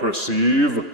perceive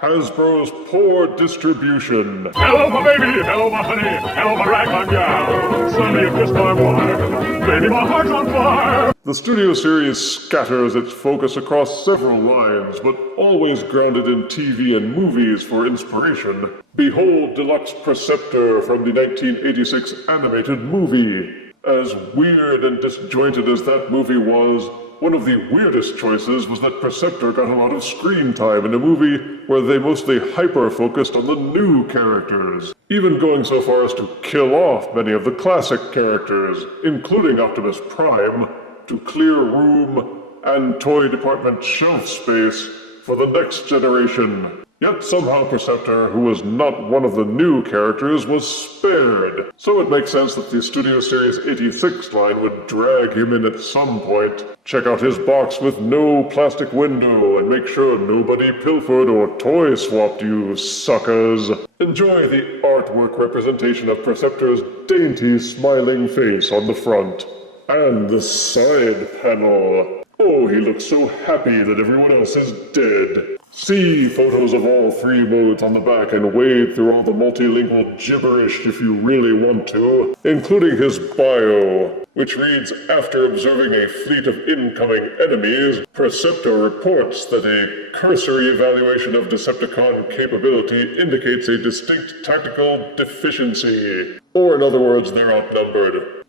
Hasbro's poor distribution. Hello, my baby! Hello, my honey! Hello, my ragtime gal! Suddenly you kissed my wife! Baby, my heart's on fire! The studio series scatters its focus across several lines, but always grounded in TV and movies for inspiration. Behold Deluxe Perceptor from the 1986 animated movie. As weird and disjointed as that movie was, one of the weirdest choices was that Perceptor got a lot of screen time in a movie where they mostly hyper-focused on the new characters, even going so far as to kill off many of the classic characters, including Optimus Prime, to clear room and toy department shelf space for the next generation. Yet somehow Perceptor, who was not one of the new characters, was spared. So it makes sense that the Studio Series 86 line would drag him in at some point, check out his box with no plastic window, and make sure nobody pilfered or toy swapped, you suckers. Enjoy the artwork representation of Perceptor's dainty smiling face on the front. And the side panel. Oh, he looks so happy that everyone else is dead. See photos of all three modes on the back and wade through all the multilingual gibberish if you really want to, including his bio, which reads, after observing a fleet of incoming enemies, Perceptor reports that a cursory evaluation of Decepticon capability indicates a distinct tactical deficiency. Or in other words, they're outnumbered.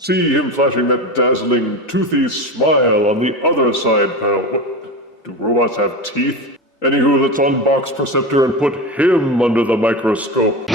See him flashing that dazzling, toothy smile on the other side panel. Do robots have teeth? Anywho, let's unbox Perceptor and put him under the microscope.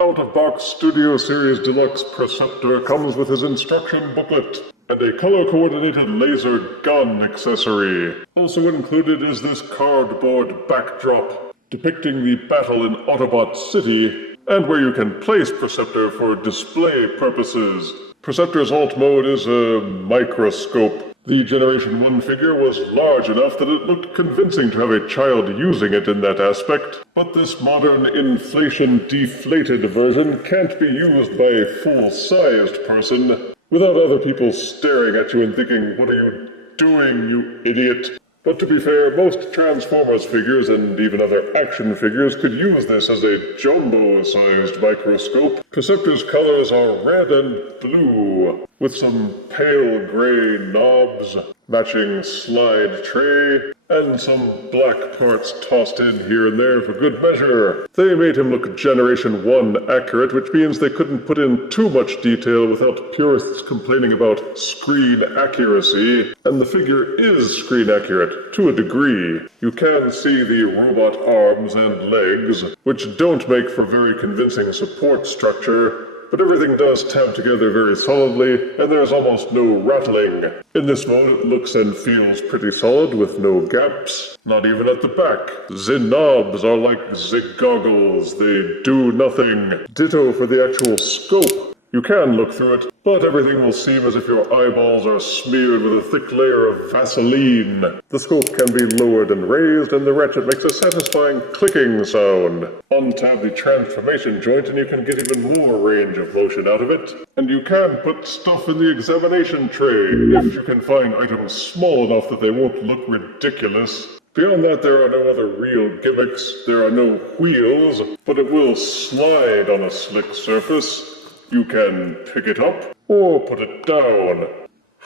Out-of-box Studio Series Deluxe Perceptor comes with his instruction booklet and a color-coordinated laser gun accessory. Also included is this cardboard backdrop depicting the battle in Autobot City, and where you can place Perceptor for display purposes. Perceptor's alt mode is a microscope. The Generation 1 figure was large enough that it looked convincing to have a child using it in that aspect, but this modern inflation-deflated version can't be used by a full-sized person without other people staring at you and thinking, "What are you doing, you idiot?" But to be fair, most Transformers figures and even other action figures could use this as a jumbo-sized microscope. Perceptor's colors are red and blue, with some pale gray knobs, matching slide tray, and some black parts tossed in here and there for good measure. They made him look Generation 1 accurate, which means they couldn't put in too much detail without purists complaining about screen accuracy, and the figure is screen accurate, to a degree. You can see the robot arms and legs, which don't make for very convincing support structure, but everything does tab together very solidly, and there's almost no rattling. In this mode, it looks and feels pretty solid with no gaps, not even at the back. The knobs are like the goggles, they do nothing. Ditto for the actual scope. You can look through it, but everything will seem as if your eyeballs are smeared with a thick layer of Vaseline. The scope can be lowered and raised, and the ratchet makes a satisfying clicking sound. Untab the transformation joint and you can get even more range of motion out of it. And you can put stuff in the examination tray, if you can find items small enough that they won't look ridiculous. Beyond that, there are no other real gimmicks, there are no wheels, but it will slide on a slick surface. You can pick it up, or put it down.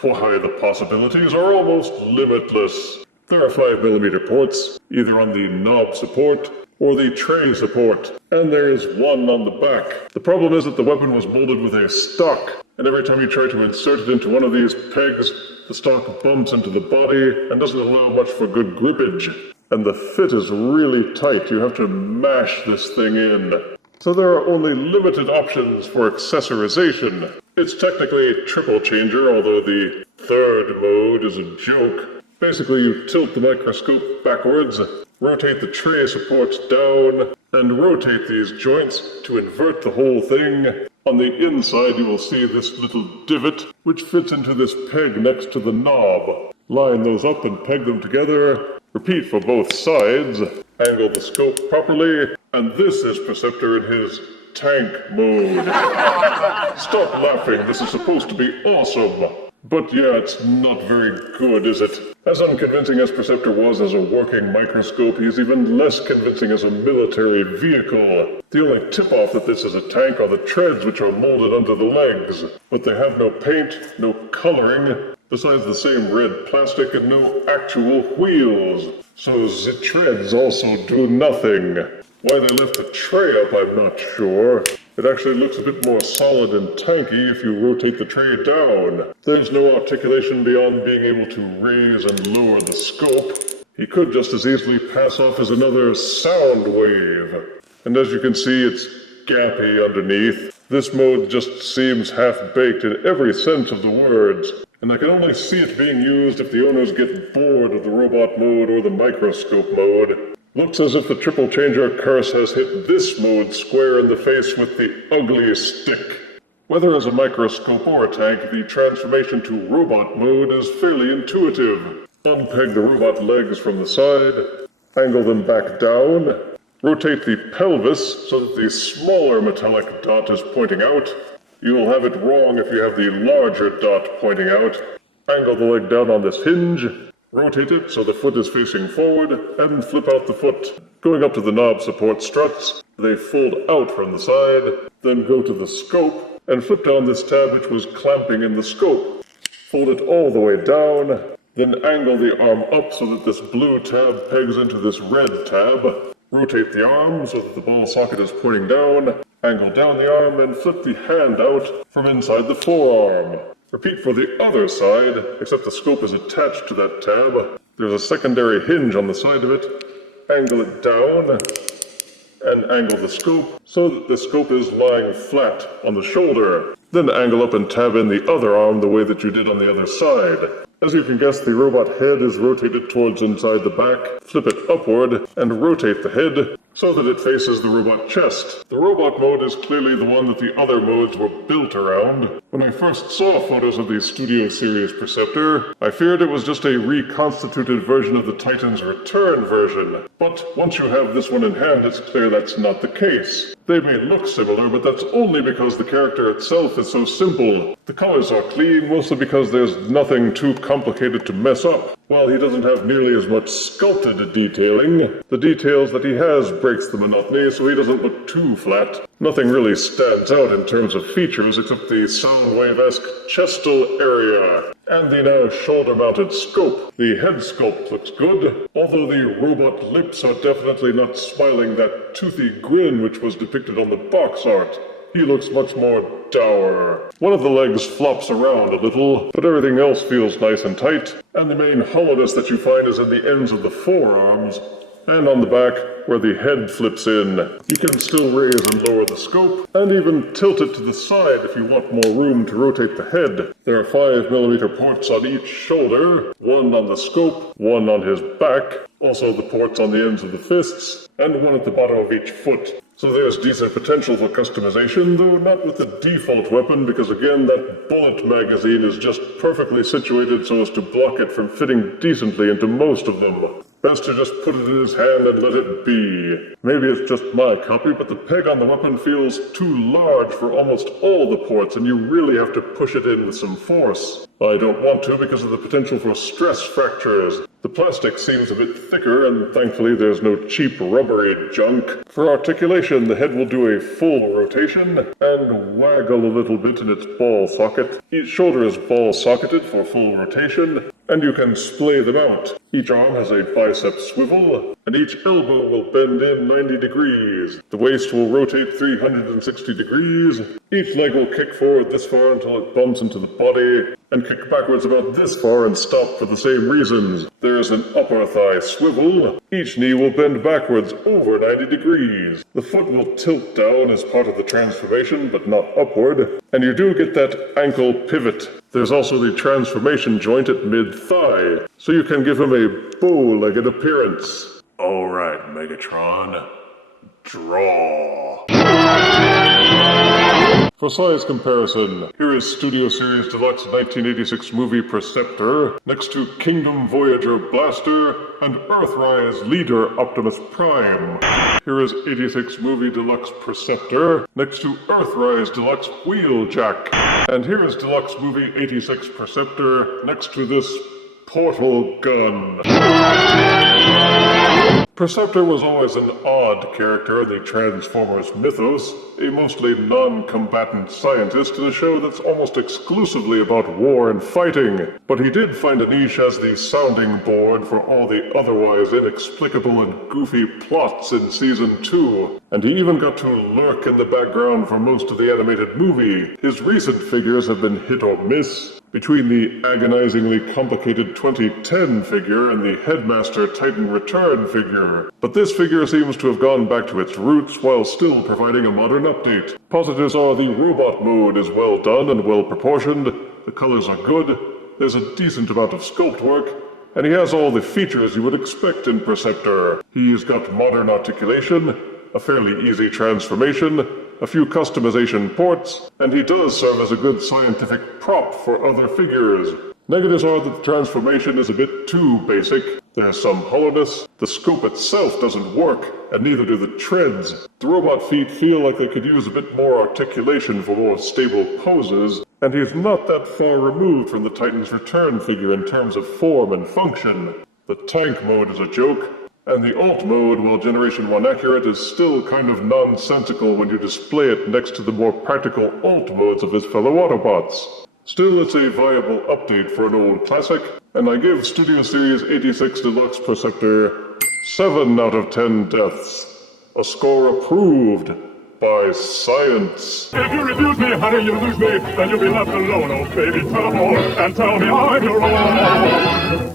Why, the possibilities are almost limitless. There are 5mm ports, either on the knob support or the tray support, and there is one on the back. The problem is that the weapon was molded with a stock, and every time you try to insert it into one of these pegs, the stock bumps into the body and doesn't allow much for good grippage. And the fit is really tight, you have to mash this thing in. So there are only limited options for accessorization. It's technically a triple changer, although the third mode is a joke. Basically, you tilt the microscope backwards, rotate the tray supports down, and rotate these joints to invert the whole thing. On the inside, you will see this little divot, which fits into this peg next to the knob. Line those up and peg them together. Repeat for both sides. Angle the scope properly, and this is Perceptor in his tank mode. Stop laughing, this is supposed to be awesome. But yeah, it's not very good, is it? As unconvincing as Perceptor was as a working microscope, he's even less convincing as a military vehicle. The only tip-off that this is a tank are the treads which are molded under the legs. But they have no paint, no coloring, besides the same red plastic and no actual wheels. So the treads also do nothing. Why they left the tray up, I'm not sure. It actually looks a bit more solid and tanky if you rotate the tray down. There's no articulation beyond being able to raise and lower the scope. He could just as easily pass off as another sound wave. And as you can see, it's gappy underneath. This mode just seems half-baked in every sense of the words. And I can only see it being used if the owners get bored of the robot mode or the microscope mode. Looks as if the triple changer curse has hit this mode square in the face with the ugliest stick. Whether as a microscope or a tank, the transformation to robot mode is fairly intuitive. Unpeg the robot legs from the side, angle them back down, rotate the pelvis so that the smaller metallic dot is pointing out. You'll have it wrong if you have the larger dot pointing out. Angle the leg down on this hinge. Rotate it so the foot is facing forward, and flip out the foot. Going up to the knob support struts, they fold out from the side, then go to the scope, and flip down this tab which was clamping in the scope. Fold it all the way down, then angle the arm up so that this blue tab pegs into this red tab. Rotate the arm so that the ball socket is pointing down, angle down the arm, and flip the hand out from inside the forearm. Repeat for the other side, except the scope is attached to that tab. There's a secondary hinge on the side of it. Angle it down, and angle the scope so that the scope is lying flat on the shoulder. Then angle up and tab in the other arm the way that you did on the other side. As you can guess, the robot head is rotated towards inside the back. Flip it upward and rotate the head so that it faces the robot chest. The robot mode is clearly the one that the other modes were built around. When I first saw photos of the Studio Series Perceptor, I feared it was just a reconstituted version of the Titan's Return version. But once you have this one in hand, it's clear that's not the case. They may look similar, but that's only because the character itself is so simple. The colors are clean, mostly because there's nothing too complicated to mess up. While he doesn't have nearly as much sculpted detailing, the details that he has breaks the monotony, so he doesn't look too flat. Nothing really stands out in terms of features except the Soundwave-esque chestal area, and the now shoulder-mounted scope. The head sculpt looks good, although the robot lips are definitely not smiling that toothy grin which was depicted on the box art. He looks much more dour. One of the legs flops around a little, but everything else feels nice and tight, and the main hollowness that you find is in the ends of the forearms, and on the back, where the head flips in. You can still raise and lower the scope, and even tilt it to the side if you want more room to rotate the head. There are 5mm ports on each shoulder, one on the scope, one on his back, also the ports on the ends of the fists, and one at the bottom of each foot. So there's decent potential for customization, though not with the default weapon, because again, that bullet magazine is just perfectly situated so as to block it from fitting decently into most of them. Best to just put it in his hand and let it be. Maybe it's just my copy, but the peg on the weapon feels too large for almost all the ports, and you really have to push it in with some force. I don't want to because of the potential for stress fractures. The plastic seems a bit thicker, and thankfully there's no cheap rubbery junk. For articulation, the head will do a full rotation and waggle a little bit in its ball socket. Each shoulder is ball socketed for full rotation, and you can splay them out. Each arm has a bicep swivel, and each elbow will bend in 90 degrees. The waist will rotate 360 degrees. Each leg will kick forward this far until it bumps into the body, and kick backwards about this far and stop for the same reasons. There's an upper thigh swivel. Each knee will bend backwards over 90 degrees. The foot will tilt down as part of the transformation, but not upward, and you do get that ankle pivot. There's also the transformation joint at mid-thigh, so you can give him a bow-legged appearance. Alright, Megatron. Draw. For size comparison, here is Studio Series Deluxe 1986 movie Perceptor, next to Kingdom Voyager Blaster, and Earthrise Leader Optimus Prime. Here is 86 movie Deluxe Perceptor, next to Earthrise Deluxe Wheeljack. And here is Deluxe movie 86 Perceptor, next to this portal gun. Perceptor was always an odd character in the Transformers mythos, a mostly non-combatant scientist in a show that's almost exclusively about war and fighting. But he did find a niche as the sounding board for all the otherwise inexplicable and goofy plots in Season 2. And he even got to lurk in the background for most of the animated movie. His recent figures have been hit or miss, between the agonizingly complicated 2010 figure and the Headmaster Titan Return figure. But this figure seems to have gone back to its roots while still providing a modern update. Positives are the robot mode is well done and well proportioned, the colors are good, there's a decent amount of sculpt work, and he has all the features you would expect in Perceptor. He's got modern articulation, a fairly easy transformation, a few customization ports, and he does serve as a good scientific prop for other figures. Negatives are that the transformation is a bit too basic. There's some hollowness, the scope itself doesn't work, and neither do the treads. The robot feet feel like they could use a bit more articulation for more stable poses, and he's not that far removed from the Titan's Return figure in terms of form and function. The tank mode is a joke, and the alt mode, while Generation 1 accurate, is still kind of nonsensical when you display it next to the more practical alt modes of his fellow Autobots. Still, it's a viable update for an old classic, and I give Studio Series 86 Deluxe Perceptor 7 out of 10 deaths. A score approved by science. If you refuse me, honey, you lose me, then you'll be left alone, oh baby, tell and tell me I'm your own.